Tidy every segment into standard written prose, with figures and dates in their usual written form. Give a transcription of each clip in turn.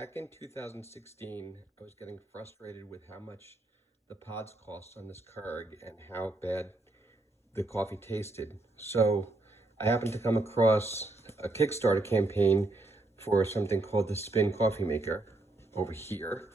Back in 2016, I was getting frustrated with how much the pods cost on this Keurig and how bad the coffee tasted. So I happened to come across a Kickstarter campaign for something called the Spin Coffee Maker over here.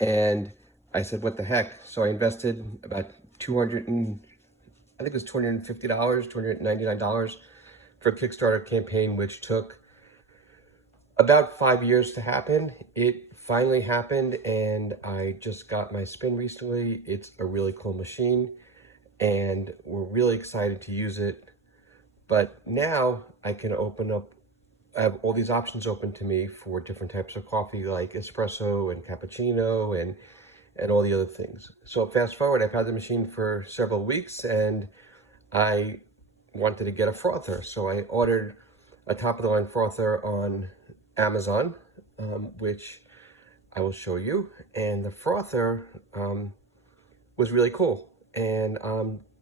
And I said, what the heck? So I invested about I think it was $250, $299 for a Kickstarter campaign, which took about 5 years to happen. It finally happened, and I just got my Spin recently. It's a really cool machine, and we're really excited to use it. But now I can I have all these options open to me for different types of coffee, like espresso and cappuccino and all the other things. So fast forward, I've had the machine for several weeks, and I wanted to get a frother. So I ordered a top-of-the-line frother on Amazon, which I will show you. And the frother was really cool. And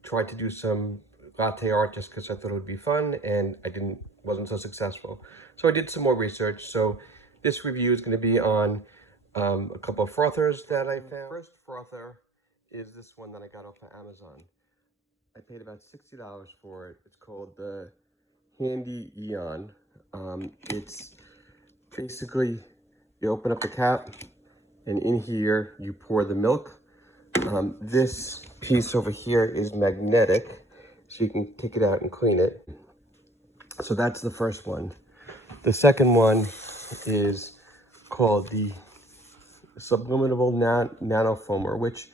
tried to do some latte art just because I thought it would be fun, and wasn't so successful. So I did some more research. So this review is going to be on a couple of frothers that I found. The first frother is this one that I got off of Amazon. I paid about $60 for it. It's called the Handy Eon. It's basically, you open up the cap, and in here you pour the milk. This piece over here is magnetic, so you can take it out and clean it. So that's the first one. The second one is called the Subliminal Nanofoamer, which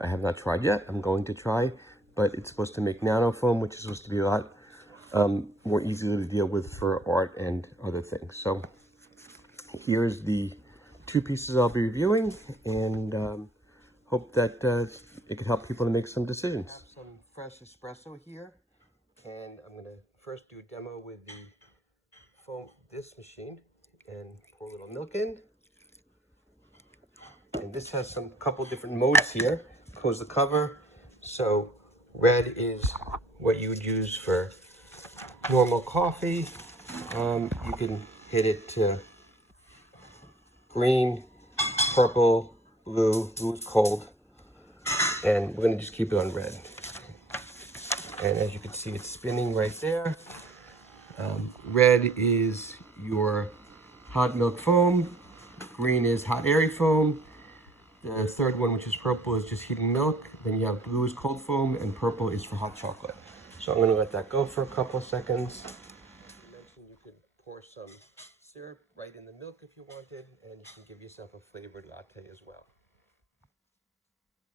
I have not tried yet. I'm going to try, but it's supposed to make nanofoam, which is supposed to be a lot more easily to deal with for art and other things. So here's the two pieces I'll be reviewing, and hope that it could help people to make some decisions. I have some fresh espresso here, and I'm going to first do a demo with this machine and pour a little milk in. And this has some couple different modes here. Close the cover. So red is what you would use for normal coffee. You can hit it to green, purple, blue. Blue is cold. And we're going to just keep it on red. And as you can see, it's spinning right there. Red is your hot milk foam. Green is hot airy foam. The third one, which is purple, is just heating milk. Then you have blue is cold foam, and purple is for hot chocolate. So I'm going to let that go for a couple of seconds. I mentioned you could pour some syrup right in the milk if you wanted, and you can give yourself a flavored latte as well.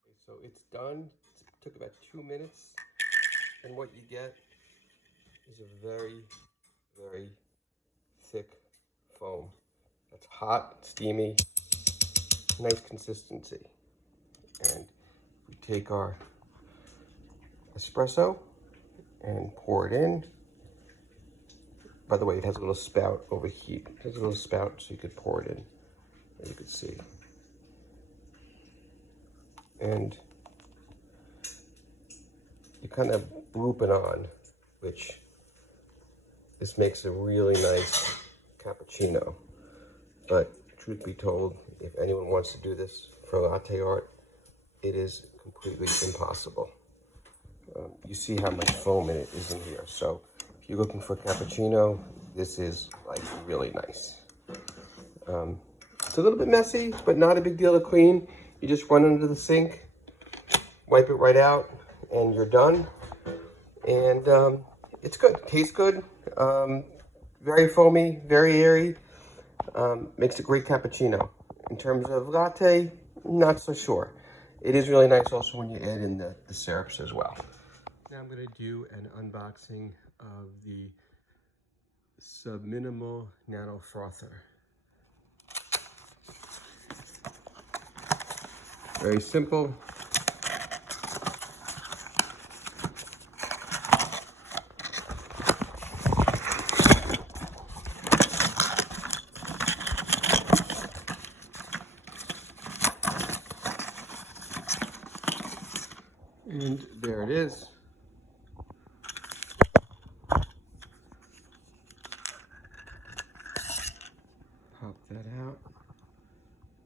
Okay, so it's done. It took about 2 minutes, and what you get is a very, very thick foam. That's hot, steamy, nice consistency. And we take our espresso and pour it in. By the way, it has a little spout over here. It has a little spout so you could pour it in, as you can see. And you kind of bloop it on, which this makes a really nice cappuccino. But truth be told, if anyone wants to do this for latte art, it is completely impossible. You see how much foam it is in here. So if you're looking for a cappuccino, this is like really nice. It's a little bit messy, but not a big deal to clean. You just run under the sink, wipe it right out, and you're done. And it's good, tastes good. Very foamy, very airy. Makes a great cappuccino. In terms of latte, not so sure. It is really nice also when you add in the syrups as well. Now I'm going to do an unboxing of the Subliminal Nano Frother. Very simple. And there it is. Pop that out.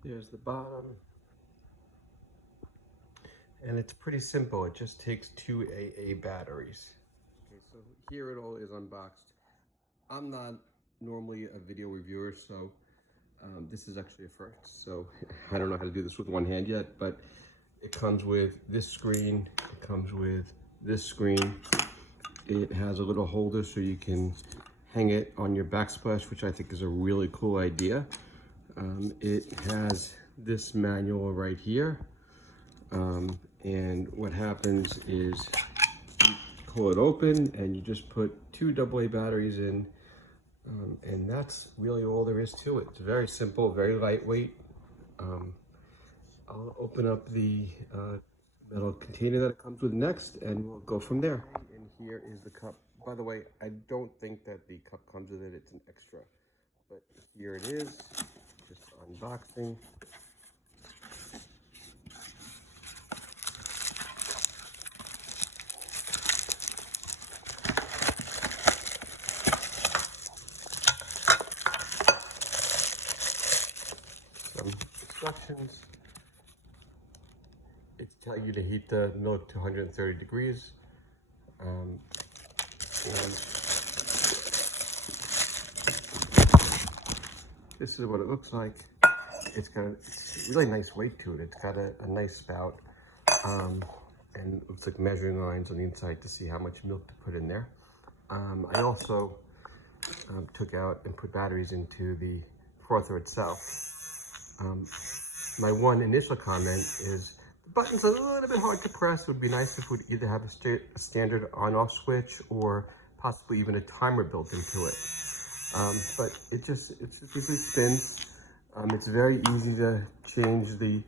There's the bottom. And it's pretty simple. It just takes 2 AA batteries. Okay, so here it all is unboxed. I'm not normally a video reviewer, so this is actually a first. So I don't know how to do this with one hand yet, but it comes with this screen. It comes with this screen. It has a little holder so you can hang it on your backsplash, which I think is a really cool idea. It has this manual right here. And what happens is you pull it open and you just put 2 AA batteries in. And that's really all there is to it. It's very simple, very lightweight. I'll open up the metal container that it comes with next, and we'll go from there. And here is the cup. By the way, I don't think that the cup comes with it. It's an extra. But here it is, just unboxing. Some instructions. It's telling you to heat the milk to 130 degrees. And this is what it looks like. It's got a really nice weight to it. It's got a nice spout. And it looks like measuring lines on the inside to see how much milk to put in there. I also took out and put batteries into the frother itself. My one initial comment is the button's a little bit hard to press. It would be nice if we'd either have a standard on-off switch or possibly even a timer built into it. But it just easily spins. It's very easy to change the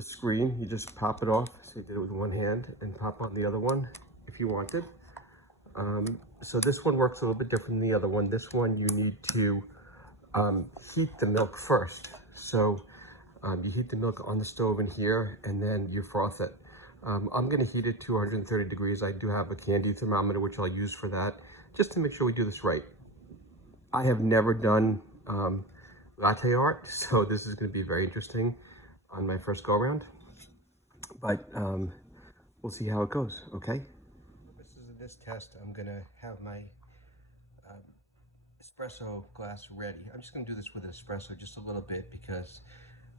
screen. You just pop it off. So you did it with one hand and pop on the other one if you wanted. So this one works a little bit different than the other one. This one you need to heat the milk first. So you heat the milk on the stove in here and then you froth it. I'm gonna heat it to 130 degrees. I do have a candy thermometer which I'll use for that, just to make sure we do this right. I have never done latte art, so this is gonna be very interesting on my first go around. But we'll see how it goes, okay? For this test, I'm gonna have my espresso glass ready. I'm just gonna do this with an espresso just a little bit because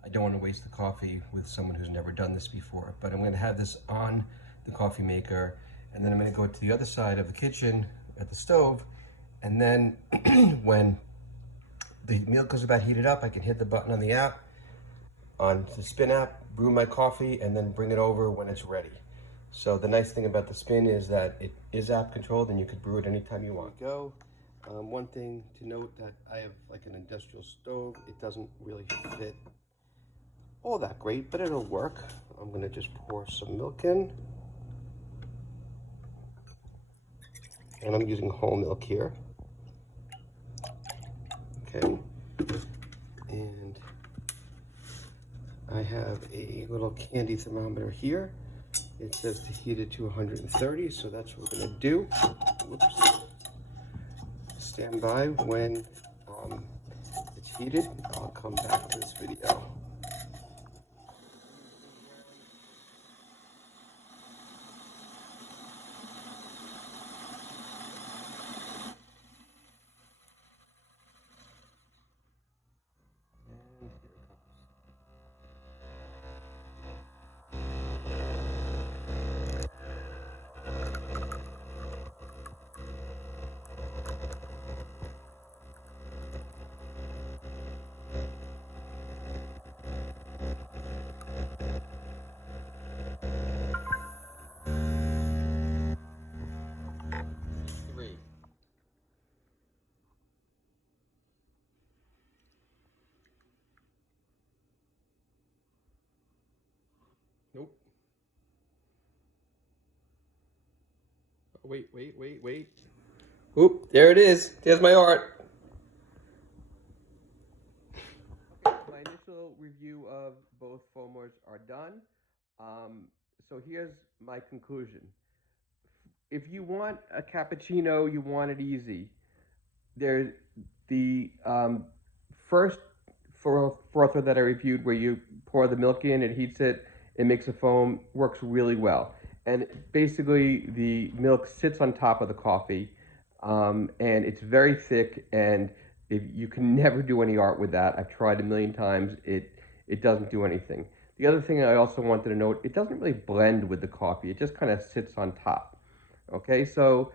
I don't want to waste the coffee with someone who's never done this before. But I'm gonna have this on the coffee maker, and then I'm gonna go to the other side of the kitchen at the stove, and then when the milk is about heated up, I can hit the button on the app, on the Spin app, brew my coffee, and then bring it over when it's ready. So the nice thing about the Spin is that it is app controlled and you can brew it anytime you want. Go. One thing to note that I have like an industrial stove. It doesn't really fit all that great, but it'll work. I'm gonna just pour some milk in. And I'm using whole milk here. Okay. And I have a little candy thermometer here. It says to heat it to 130, so that's what we're gonna do. Whoops. Stand by when it's heated. I'll come back to this video. Nope. Oh, wait. Oop, there it is. There's my art. My initial review of both foamers are done. So here's my conclusion. If you want a cappuccino, you want it easy. There's the first frother that I reviewed where you pour the milk in, it heats it, it makes a foam, works really well. And basically the milk sits on top of the coffee, and it's very thick, and you can never do any art with that. I've tried a million times. It doesn't do anything. The other thing I also wanted to note, it doesn't really blend with the coffee. It just kind of sits on top. Okay, so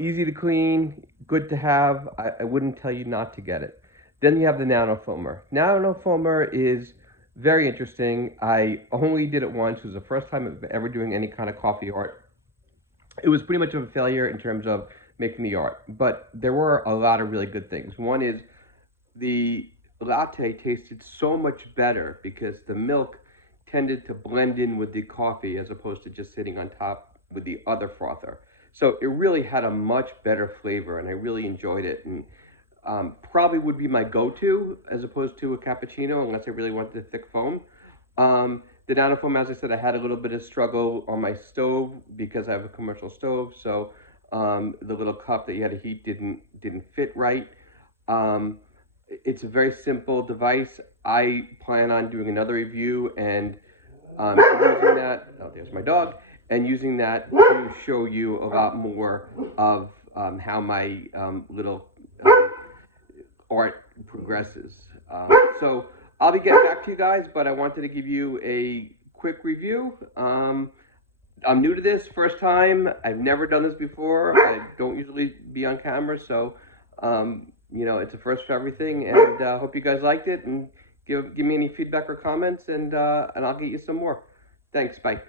easy to clean, good to have. I wouldn't tell you not to get it. Then you have the nanofoamer. Nanofoamer is very interesting. I only did it once. It was the first time ever doing any kind of coffee art. It was pretty much of a failure in terms of making the art, but there were a lot of really good things. One is the latte tasted so much better because the milk tended to blend in with the coffee as opposed to just sitting on top with the other frother. So it really had a much better flavor, and I really enjoyed it. And probably would be my go-to as opposed to a cappuccino, unless I really wanted a thick foam. The nanofoam, as I said, I had a little bit of struggle on my stove because I have a commercial stove, so the little cup that you had to heat didn't fit right. It's a very simple device. I plan on doing another review and using that. Oh, there's my dog. And using that to show you a lot more of how my little art progresses. So I'll be getting back to you guys, but I wanted to give you a quick review. I'm new to this, first time. I've never done this before. I don't usually be on camera, so you know, it's a first for everything. And hope you guys liked it, and give me any feedback or comments, and I'll get you some more. Thanks. Bye.